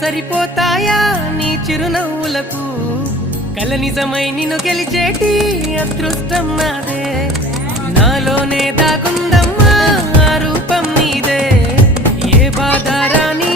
సరిపోతాయా నీ చిరునవ్వులకు కల నిజమై నిన్ను గెలిచేటి అదృష్టం నాదే నాలోనే దాగుందమ్మా ఆ రూపం నీదే ఏ బాధ రాని